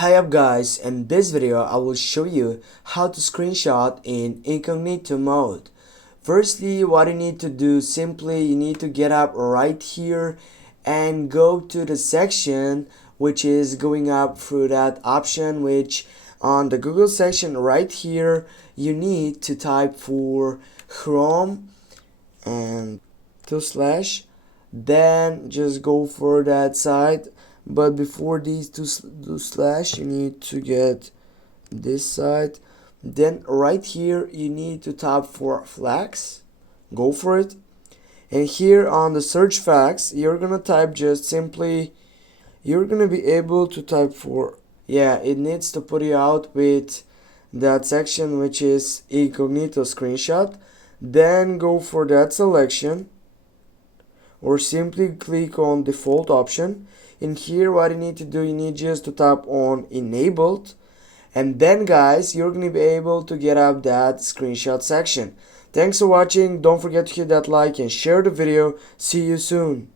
Hi up guys, in this video I will show you how to screenshot in incognito mode. Firstly, what you need to do, simply you need to get up right here and go to the section which is going up through that option, which on the Google section right here you need to type for Chrome and /, then just go for that site. But before these two slash, you need to get this site. Then right here you need to tap for flags, go for it, and here on the search facts you're gonna type just simply, you're gonna be able to type for, yeah, it needs to put you out with that section which is incognito screenshot. Then go for that selection or simply click on default option. In here what you need to do, you need just to tap on enabled, and then guys you're gonna be able to get up that screenshot section. Thanks for watching. Don't forget to hit that like and share the video. See you soon.